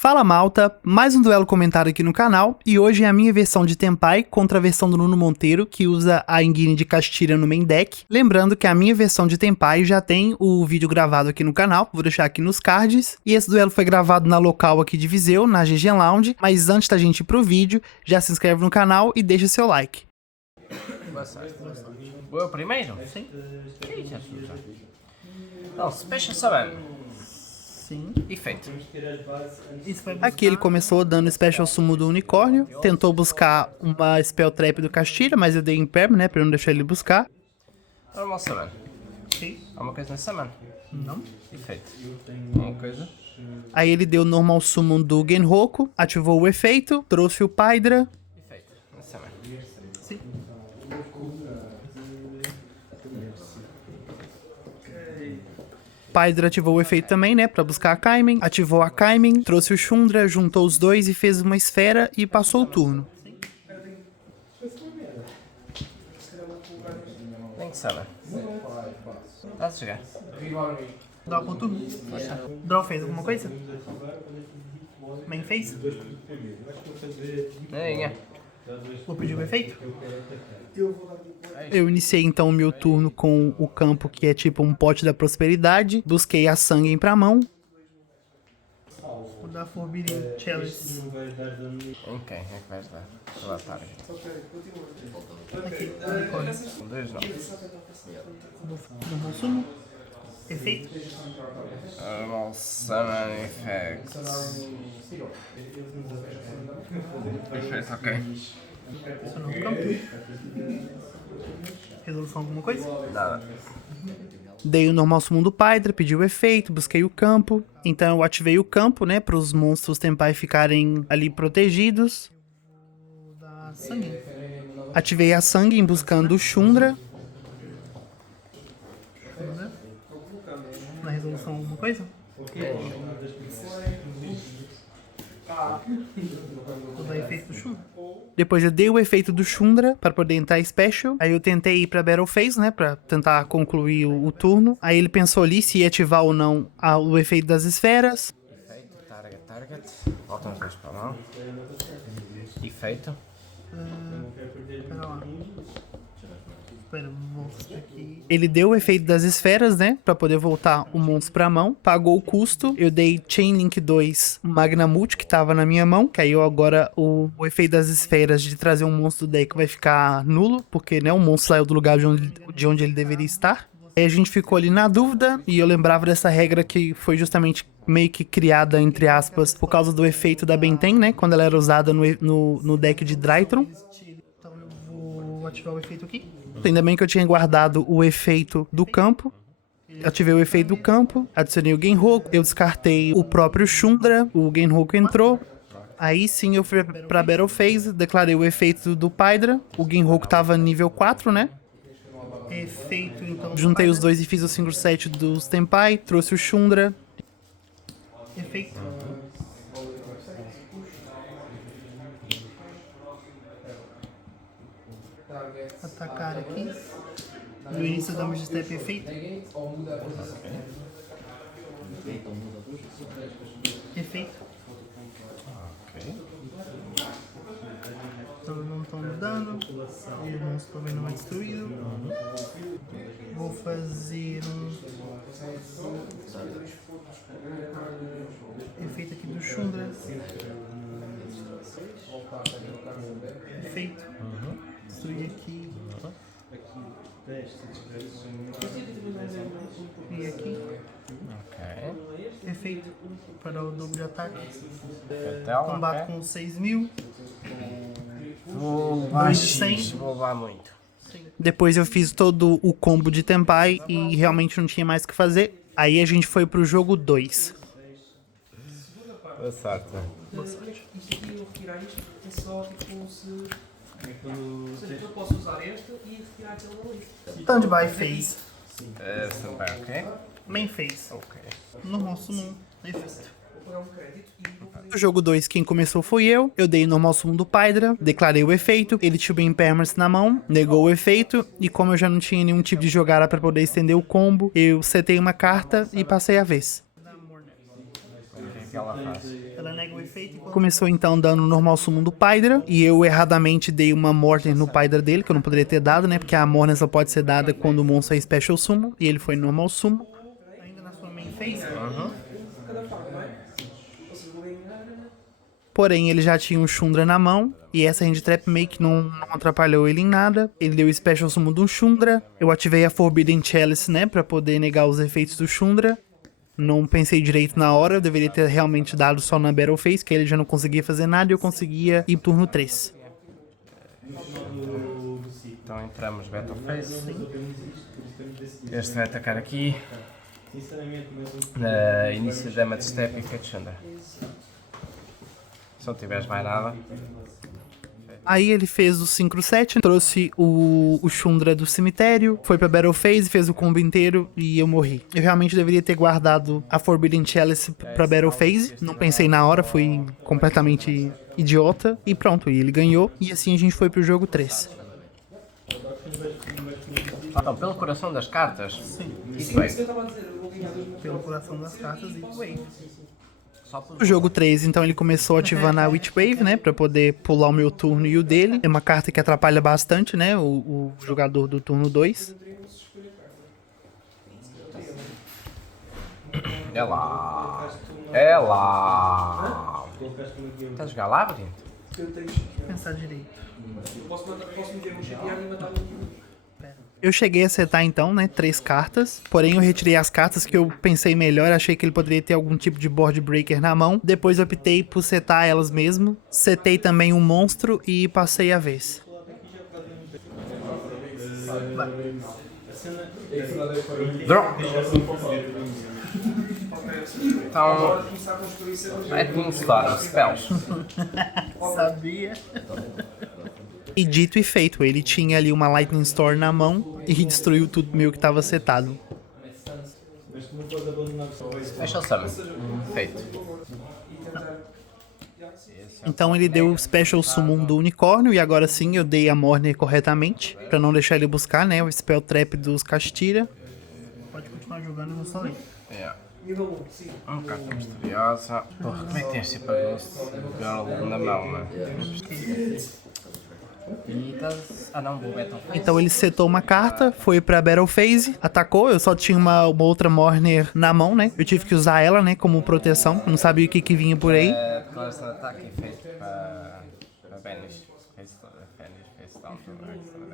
Fala malta, mais um duelo comentado aqui no canal, e hoje é a minha versão de Tenpai contra a versão do Nuno Monteiro, que usa a Engine de Castilha no main deck. Lembrando que a minha versão de Tenpai já tem o vídeo gravado aqui no canal, vou deixar aqui nos cards, e esse duelo foi gravado na local aqui de Viseu, na GG Lounge, mas antes da gente ir pro vídeo, já se inscreve no canal e deixa seu like. Boa sorte. Vou eu primeiro? Sim. Que é isso? Não, Special Summon. Sim. Efeito. Aqui ele começou dando Special Summon do Unicórnio, tentou buscar uma Spell Trap do Castilha, mas eu dei Imperm, né, pra não deixar ele buscar. Normal Summon. Sim. Alguma coisa na Summon? Não. Efeito. Alguma coisa? Aí ele deu Normal Summon do Genroku, ativou o efeito, trouxe o Pydra. Efeito. Na Summon. Sim. Pydra ativou o efeito também, né, pra buscar a Kaimen. Ativou a Kaimen, trouxe o Shundra, juntou os dois e fez uma esfera e passou o turno. Nem que Summon. Está a chegar. Draw pro turno. Draw fez alguma coisa? Main fez? Nenha. Vou pedir o efeito? Eu iniciei então o meu turno com o campo que é tipo um pote da prosperidade. Busquei a sangue pra mão. Vou dar Forbidden Chalice. Em quem é que vais dar? Vou dar target. Aqui, Com 2 não. no consumo. Efeito. Normal Summon Effect. Efeito, ok. Acionou o campo. Resolução alguma coisa? Nada. Dei o normal summon do Pydra, pedi o efeito, busquei o campo. Então eu ativei o campo, né, para os monstros Tenpai ficarem ali protegidos. Vou dar sangue. Ativei a sangue buscando o Shundra. Na resolução alguma coisa? Vou dar efeito do Shundra. Depois eu dei o efeito do Shundra para poder entrar Special. Aí eu tentei ir pra Battle Phase, né, pra tentar concluir o turno. Aí ele pensou ali se ia ativar ou não o efeito das esferas. Efeito, target. Voltam os dois para a mão. Efeito. Pera lá. Espera, vou voltar aqui. Ele deu o efeito das esferas, né? Pra poder voltar o monstro pra mão. Pagou o custo. Eu dei Chainlink 2 Magnamult, que tava na minha mão. Que aí agora o efeito das esferas de trazer um monstro do deck vai ficar nulo. Porque, né, o monstro saiu do lugar de onde ele deveria estar. Aí a gente ficou ali na dúvida. E eu lembrava dessa regra que foi justamente meio que criada, entre aspas, por causa do efeito da Benten, né? Quando ela era usada no deck de Drytron. Então eu vou ativar o efeito aqui. Ainda bem que eu tinha guardado o efeito do campo. Ativei o efeito do campo, adicionei o Genroku, eu descartei o próprio Shundra, o Genroku entrou. Aí sim eu fui pra Battle Phase, declarei o efeito do Pydra. O Genroku tava nível 4, né? Efeito, então. Juntei os dois e fiz o single set dos Tenpai, trouxe o Shundra. Efeito. Atacar aqui. No início damos step efeito. Efeito. Ok. Então não estamos dando. O monstro também não é destruído. Vou fazer um efeito aqui do Shundra. Efeito. Destruir aqui. E aqui. Ok. Efeito para o dobro de ataque. Então, Combate ok. com 6.000. Vou levar Dois de X, 100. vou levar muito. Depois eu fiz todo o combo de Tenpai e realmente não tinha mais o que fazer. Aí a gente foi pro jogo 2. Boa sorte. Boa sorte. Isto aqui eu retirar isto é só tipo se. Ou seja, eu posso usar este e retirar aquele ali. Standby phase. Standby, ok? Main phase. Ok. Normal summon. Efeito. Vou pagar um crédito e vou fazer. No jogo 2, quem começou foi eu. Eu dei normal summon do Pydra, declarei o efeito. Ele tinha o Impermanence na mão, negou o efeito. E como eu já não tinha nenhum tipo de jogada pra poder estender o combo, eu setei uma carta e passei a vez. ela faz? Ela nega o efeito. Começou então dando normal summon do Pydra. E eu erradamente dei uma Mortar no Pydra dele, que eu não poderia ter dado, né? Porque a Mortar só pode ser dada quando o monstro é Special Summon. E ele foi normal summon. Ainda na sua main phase. Porém, ele já tinha um Shundra na mão. E essa Hand Trap meio que não atrapalhou ele em nada. Ele deu o Special Summon do Shundra. Eu ativei a Forbidden Chalice, né? Pra poder negar os efeitos do Shundra. Não pensei direito na hora. Eu deveria ter realmente dado só na Battle Phase, que ele já não conseguia fazer nada e eu conseguia ir turno 3. Então entramos Battle Phase. Este vai atacar aqui. Início Damage Step e Fate Shundra. Se não tiveres mais nada. Aí ele fez o Synchro Set, trouxe o Shundra do cemitério, foi pra Battle Phase, fez o combo inteiro e eu morri. Eu realmente deveria ter guardado a Forbidden Chalice pra Battle Phase, não pensei na hora, fui completamente idiota e pronto, e ele ganhou e assim a gente foi pro jogo 3. Então, pelo coração das cartas, isso Sim, é. isso que eu estava a dizer. Eu vou ganhar 2 Pelo coração das cartas e Wave. Só por O jogo 3, então ele começou ativando a Witch Wave, né, pra poder pular o meu turno e o dele. É uma carta que atrapalha bastante, né, o jogador do turno 2. É lá. É lá. Estás a jogar Labyrinth? Eu tenho. Pensar direito. Posso meter um chateado e matar um. Eu cheguei a setar então, né, 3 cartas, porém eu retirei as cartas que eu pensei melhor, achei que ele poderia ter algum tipo de board breaker na mão, depois eu optei por setar elas mesmo, setei também um monstro e passei a vez. Draw. Então, Lightning Storm, Spells. Sabia. E dito e feito, ele tinha ali uma Lightning Storm na mão e destruiu tudo meio que tava setado. Special Summon. Feito. Então ele deu o Special Summon do Unicórnio e agora sim eu dei a Morner corretamente, pra não deixar ele buscar, né, o Spell Trap dos Castira. Pode continuar jogando no Soleil. Yeah. Nível 1, sim. Carta misteriosa. Porra, como é que tens sempre a Ghost Girl na mão, né? E estás... Ah não, vou Battle Phase. Então ele setou uma carta, foi pra Battle Phase, atacou, eu só tinha uma outra Morner na mão, né? Eu tive que usar ela, né, como proteção, não sabia o que vinha por aí. Declaração de ataque é feito para Banish. Face down.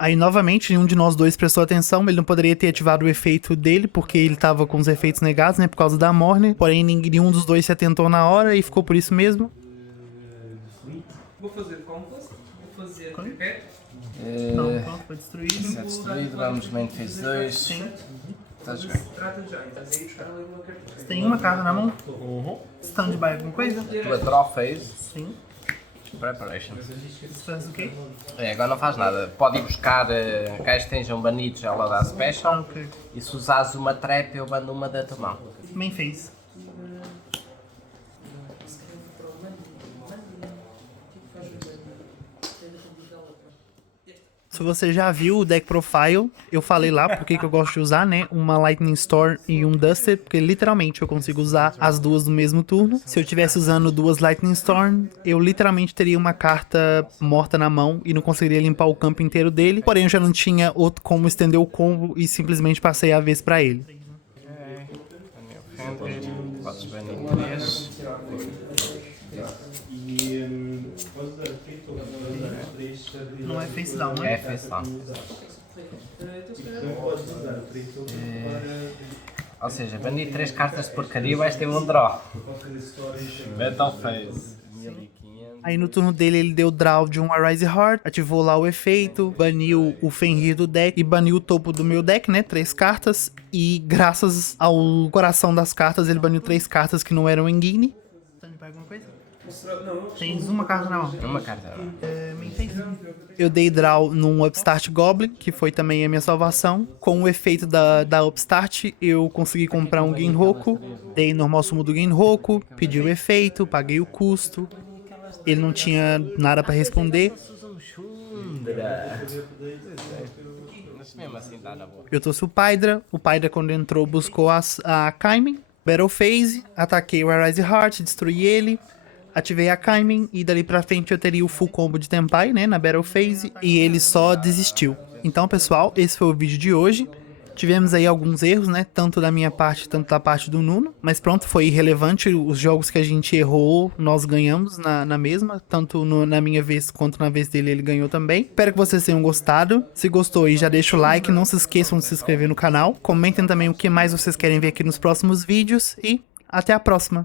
Aí novamente, nenhum de nós dois prestou atenção, ele não poderia ter ativado o efeito dele, porque ele tava com os efeitos negados, né, por causa da Morner. Porém, nenhum dos dois se atentou na hora e ficou por isso mesmo. Vou fazer Compass. Vou fazer Perpétuo. Então, pronto, foi destruído. Se é destruído, vamos main phase 2. Sim. Estás bem. Trata já. Então aí buscar ali uma carta. Você tem uma carta na mão? Stand-by alguma coisa? Tua draw phase. Sim. Preparation. Isso faz o quê? Agora não faz nada. Pode ir buscar gajos que estejam banidos, ela dá special. Ok. E se usares uma trap, eu bando uma da tua mão. Main phase. Se você já viu o deck profile, eu falei lá porque que eu gosto de usar, né? Uma Lightning Storm e um Duster, porque literalmente eu consigo usar as duas no mesmo turno. Se eu estivesse usando duas Lightning Storm, eu literalmente teria uma carta morta na mão e não conseguiria limpar o campo inteiro dele. Porém, eu já não tinha outro como estender o combo e simplesmente passei a vez pra ele. Podes banir 3. Não é face down, né? É face down. Ou seja, banir 3 cartas de porcaria vais ter um draw. Battle Phase. 1500. Aí no turno dele ele deu draw de um Arise Heart, ativou lá o efeito, baniu o Fenrir do deck e baniu o topo do meu deck, né? 3 cartas. E graças ao coração das cartas, ele baniu 3 cartas que não eram em Guine. Alguma coisa? Tens uma carta na mão. Uma carta. Eu dei draw num Upstart Goblin, que foi também a minha salvação. Com o efeito da Upstart, eu consegui comprar um Genroku. Dei normal sumo do Genroku, pedi o efeito, paguei o custo. Ele não tinha nada pra responder. Mas mesmo assim dá na boa. Eu trouxe o Pydra quando entrou buscou a Kaimen. Battle Phase, ataquei o Arise Heart, destruí ele, ativei a Kaimin e dali pra frente eu teria o full combo de Tenpai, né, na Battle Phase, e ele só desistiu. Então, pessoal, esse foi o vídeo de hoje. Tivemos aí alguns erros, né, tanto da minha parte, tanto da parte do Nuno, mas pronto, foi irrelevante. Os jogos que a gente errou, nós ganhamos na mesma, tanto na minha vez quanto na vez dele, ele ganhou também. Espero que vocês tenham gostado. Se gostou aí, já deixa o like, não se esqueçam de se inscrever no canal. Comentem também o que mais vocês querem ver aqui nos próximos vídeos e até a próxima!